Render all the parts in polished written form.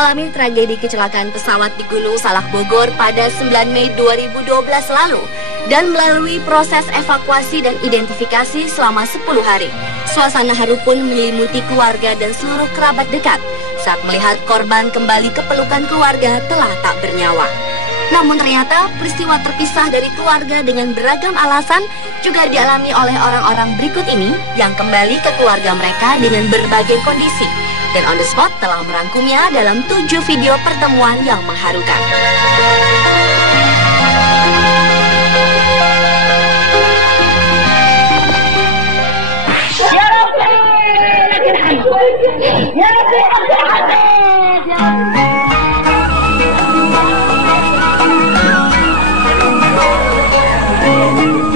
mengalami tragedi kecelakaan pesawat di Gunung Salak Bogor pada 9 Mei 2012 lalu dan melalui proses evakuasi dan identifikasi selama 10 hari. Suasana haru pun menyelimuti keluarga dan seluruh kerabat dekat saat melihat korban kembali ke pelukan keluarga telah tak bernyawa. Namun ternyata peristiwa terpisah dari keluarga dengan beragam alasan juga dialami oleh orang-orang berikut ini yang kembali ke keluarga mereka dengan berbagai kondisi. Dan On The Spot telah merangkumnya dalam 7 video pertemuan yang mengharukan.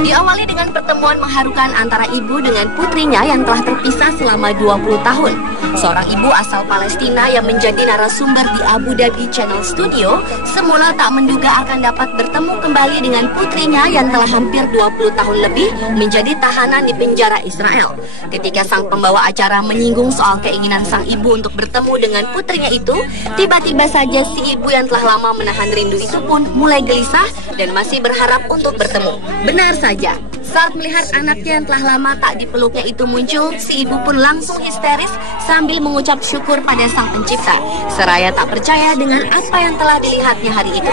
Diawali dengan pertemuan mengharukan antara ibu dengan putrinya yang telah terpisah selama 20 tahun. Seorang ibu asal Palestina yang menjadi narasumber di Abu Dhabi Channel Studio semula tak menduga akan dapat bertemu kembali dengan putrinya yang telah hampir 20 tahun lebih menjadi tahanan di penjara Israel. Ketika sang pembawa acara menyinggung soal keinginan sang ibu untuk bertemu dengan putrinya itu, tiba-tiba saja si ibu yang telah lama menahan rindu itu pun mulai gelisah dan masih berharap untuk bertemu. Benar saja, saat melihat anaknya yang telah lama tak dipeluknya itu muncul, si ibu pun langsung histeris sambil mengucap syukur pada sang pencipta, seraya tak percaya dengan apa yang telah dilihatnya hari itu.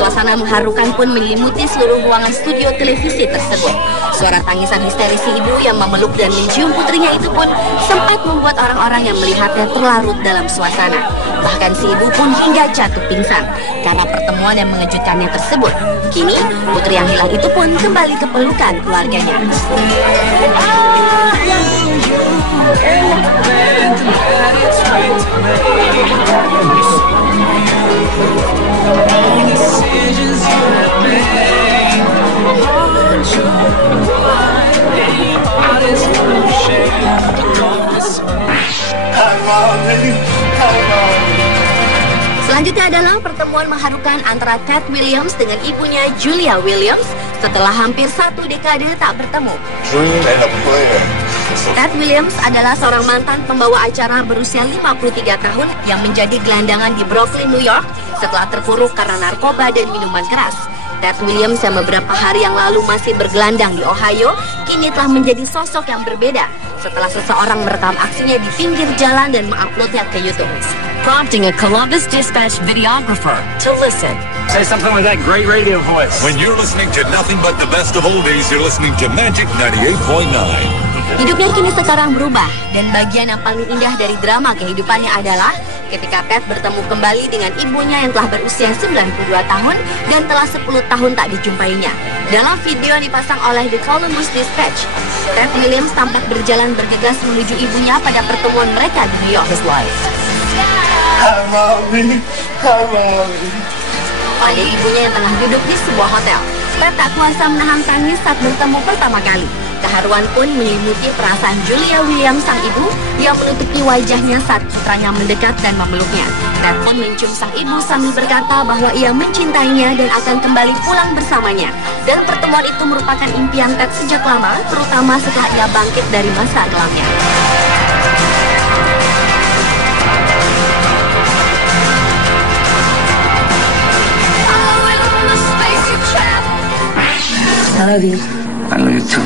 Suasana mengharukan pun menyelimuti seluruh ruangan studio televisi tersebut. Suara tangisan histeris si ibu yang memeluk dan mencium putrinya itu pun sempat membuat orang-orang yang melihatnya terlarut dalam suasana. Bahkan si ibu pun hingga jatuh pingsan karena pertemuan yang mengejutkannya tersebut. Kini, putri yang hilang itu pun kembali ke pelukan keluarganya. Selanjutnya adalah pertemuan mengharukan antara Ted Williams dengan ibunya Julia Williams setelah hampir 1 dekade tak bertemu. Ted Williams adalah seorang mantan pembawa acara berusia 53 tahun yang menjadi gelandangan di Brooklyn, New York setelah terpuruk karena narkoba dan minuman keras. Ted Williams yang beberapa hari yang lalu masih bergelandang di Ohio, kini telah menjadi sosok yang berbeda setelah seseorang merekam aksinya di pinggir jalan dan menguploadnya ke YouTube. Prompting a Columbus Dispatch videographer to listen. Say something with that great radio voice. When you're listening to nothing but the best of oldies, you're listening to Magic 98.9. Hidupnya kini sekarang berubah, dan bagian yang paling indah dari drama kehidupannya adalah ketika Ted bertemu kembali dengan ibunya yang telah berusia 92 tahun dan telah 10 tahun tak dijumpainya. Dalam video yang dipasang oleh The Columbus Dispatch, Ted Williams tampak berjalan bergegas menuju ibunya pada pertemuan mereka di New York. Pada ibunya yang tengah duduk di sebuah hotel, Ted tak kuasa menahan tangis saat bertemu pertama kali. Keharuan pun menyelimuti perasaan Julia Williams sang ibu yang menutupi wajahnya saat putranya mendekat dan memeluknya. Ted pun mencium sang ibu sambil berkata bahwa ia mencintainya dan akan kembali pulang bersamanya. Dan pertemuan itu merupakan impian Ted sejak lama, terutama setelah ia bangkit dari masa gelapnya. I love you. I love you too.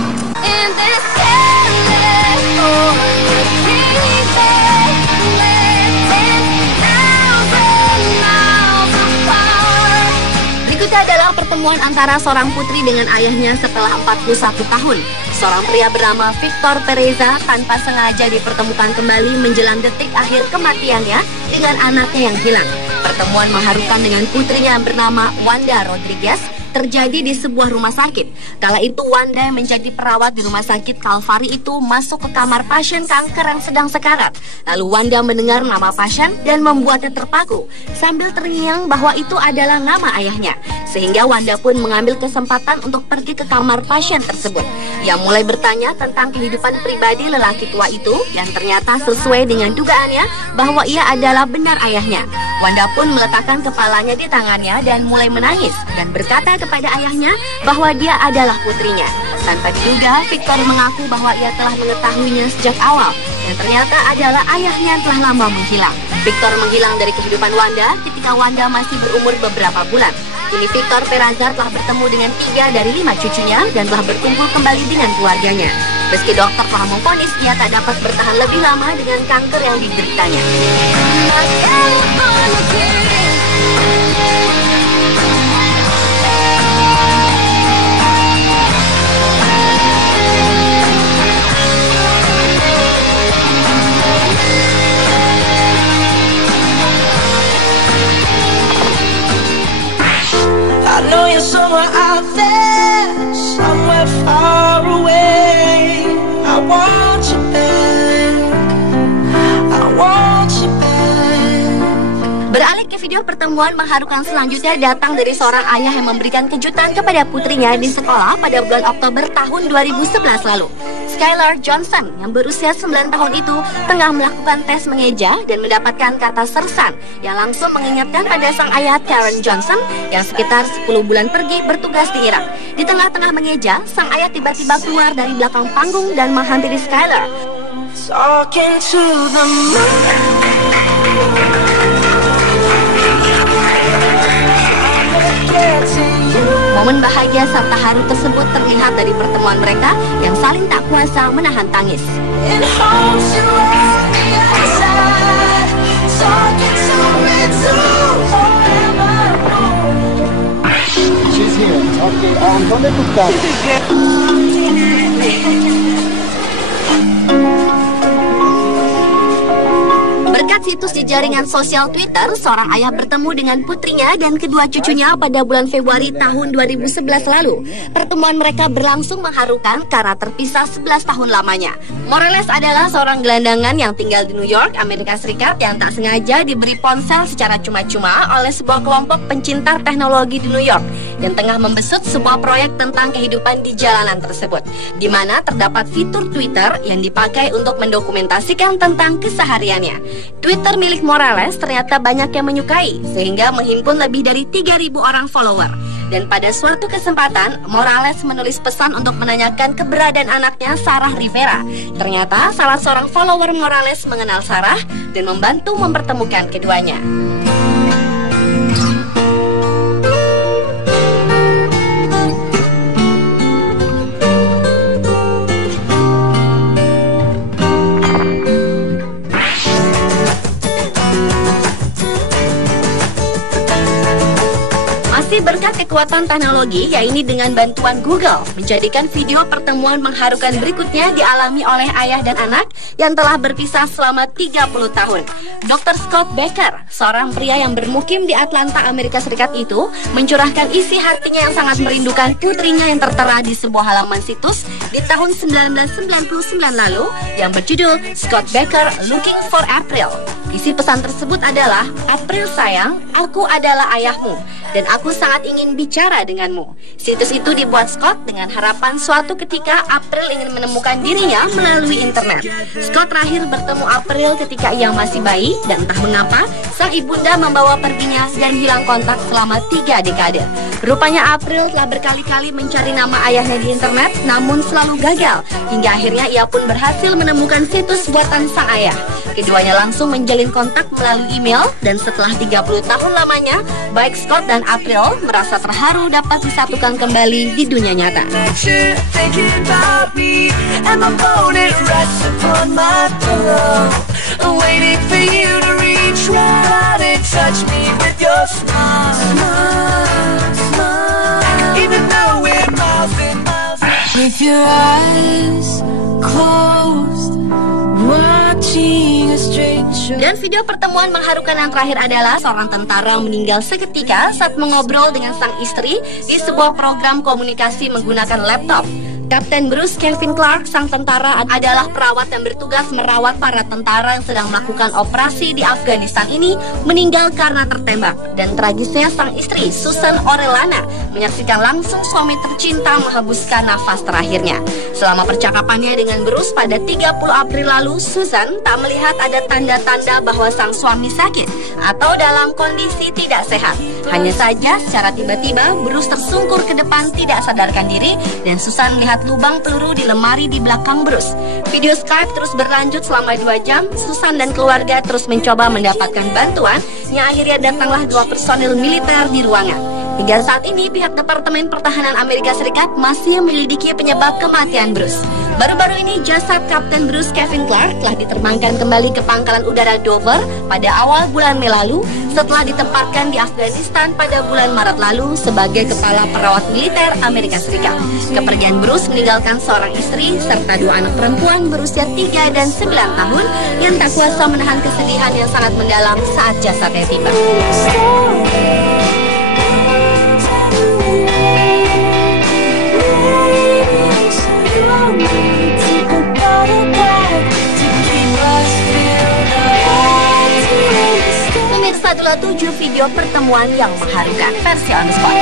Berikutnya adalah pertemuan antara seorang putri dengan ayahnya setelah 41 tahun. Seorang pria bernama Victor Pereza tanpa sengaja dipertemukan kembali menjelang detik akhir kematiannya dengan anaknya yang hilang. Pertemuan mengharukan dengan putrinya yang bernama Wanda Rodriguez terjadi di sebuah rumah sakit. Kala itu Wanda yang menjadi perawat di rumah sakit Calvary itu masuk ke kamar pasien kanker yang sedang sekarat. Lalu Wanda mendengar nama pasien dan membuatnya terpaku sambil terngiang bahwa itu adalah nama ayahnya. Sehingga Wanda pun mengambil kesempatan untuk pergi ke kamar pasien tersebut. Ia mulai bertanya tentang kehidupan pribadi lelaki tua itu yang ternyata sesuai dengan dugaannya bahwa ia adalah benar ayahnya. Wanda pun meletakkan kepalanya di tangannya dan mulai menangis dan berkata kepada ayahnya bahwa dia adalah putrinya. Tanpa diduga, Victor mengaku bahwa ia telah mengetahuinya sejak awal dan ternyata adalah ayahnya yang telah lama menghilang. Victor menghilang dari kehidupan Wanda ketika Wanda masih berumur beberapa bulan. Kini Victor Perazar telah bertemu dengan 3 dari 5 cucunya dan telah berkumpul kembali dengan keluarganya. Meski dokter telah memvonis ia tak dapat bertahan lebih lama dengan kanker yang dideritanya. I know you're somewhere out there, somewhere far away. I want you back, I want you back. Beralih ke video pertemuan mengharukan selanjutnya datang dari seorang ayah yang memberikan kejutan kepada putrinya di sekolah pada bulan Oktober tahun 2011 lalu. Skylar Johnson yang berusia 9 tahun itu tengah melakukan tes mengeja dan mendapatkan kata sersan yang langsung mengingatkan pada sang ayah Karen Johnson yang sekitar 10 bulan pergi bertugas di Irak. Di tengah-tengah mengeja, sang ayah tiba-tiba keluar dari belakang panggung dan menghampiri Skylar. Talking to the moon. Momen bahagia serta haru tersebut terlihat dari pertemuan mereka yang saling tak kuasa menahan tangis. Berkat situs di jaringan sosial Twitter, seorang ayah bertemu dengan putrinya dan kedua cucunya pada bulan Februari tahun 2011 lalu. Pertemuan mereka berlangsung mengharukan karena terpisah 11 tahun lamanya. Morales adalah seorang gelandangan yang tinggal di New York, Amerika Serikat yang tak sengaja diberi ponsel secara cuma-cuma oleh sebuah kelompok pencinta teknologi di New York yang tengah membesut sebuah proyek tentang kehidupan di jalanan tersebut, di mana terdapat fitur Twitter yang dipakai untuk mendokumentasikan tentang kesehariannya. Twitter milik Morales ternyata banyak yang menyukai, sehingga menghimpun lebih dari 3.000 orang follower. Dan pada suatu kesempatan, Morales menulis pesan untuk menanyakan keberadaan anaknya Sarah Rivera. Ternyata salah seorang follower Morales mengenal Sarah dan membantu mempertemukan keduanya. Berkat kekuatan teknologi, yaitu dengan bantuan Google, menjadikan video pertemuan mengharukan berikutnya dialami oleh ayah dan anak yang telah berpisah selama 30 tahun. Dr. Scott Becker, seorang pria yang bermukim di Atlanta, Amerika Serikat itu, mencurahkan isi hatinya yang sangat merindukan putrinya yang tertera di sebuah halaman situs di tahun 1999 lalu yang berjudul Scott Becker Looking for April. Isi pesan tersebut adalah, "April sayang, aku adalah ayahmu dan aku sangat ingin bicara denganmu." Situs itu dibuat Scott dengan harapan suatu ketika April ingin menemukan dirinya melalui internet. Scott terakhir bertemu April ketika ia masih bayi dan entah mengapa sang ibunda membawa perginya dan hilang kontak selama 3 dekade. Rupanya April telah berkali-kali mencari nama ayahnya di internet namun selalu gagal, hingga akhirnya ia pun berhasil menemukan situs buatan sang ayah. Keduanya langsung menjalin kontak melalui email dan setelah 30 tahun lamanya, baik Scott dan April merasa terharu dapat disatukan kembali di dunia nyata. With your eyes closed, watching a stranger. Dan video pertemuan mengharukan yang terakhir adalah seorang tentara meninggal seketika saat mengobrol dengan sang istri di sebuah program komunikasi menggunakan laptop. Kapten Bruce Kevin Clark, sang tentara, adalah perawat yang bertugas merawat para tentara yang sedang melakukan operasi di Afghanistan ini meninggal karena tertembak. Dan tragisnya sang istri, Susan Orellana, menyaksikan langsung suami tercinta menghembuskan nafas terakhirnya. Selama percakapannya dengan Bruce pada 30 April lalu, Susan tak melihat ada tanda-tanda bahwa sang suami sakit atau dalam kondisi tidak sehat. Hanya saja secara tiba-tiba Bruce tersungkur ke depan tidak sadarkan diri dan Susan melihat lubang peluru di lemari di belakang Bruce. Video Skype terus berlanjut selama 2 jam. Susan dan keluarga terus mencoba mendapatkan bantuan, yang akhirnya datanglah 2 personil militer di ruangan. Hingga saat ini pihak Departemen Pertahanan Amerika Serikat masih menyelidiki penyebab kematian Bruce. Baru-baru ini jasad Kapten Bruce Kevin Clark telah diterbangkan kembali ke pangkalan udara Dover pada awal bulan Mei lalu setelah ditempatkan di Afghanistan pada bulan Maret lalu sebagai kepala perawat militer Amerika Serikat. Kepergian Bruce meninggalkan seorang istri serta 2 anak perempuan berusia 3 dan 9 tahun yang tak kuasa menahan kesedihan yang sangat mendalam saat jasadnya tiba. Pemirsa, itulah 7 video pertemuan yang mengharukan versi On The Spot.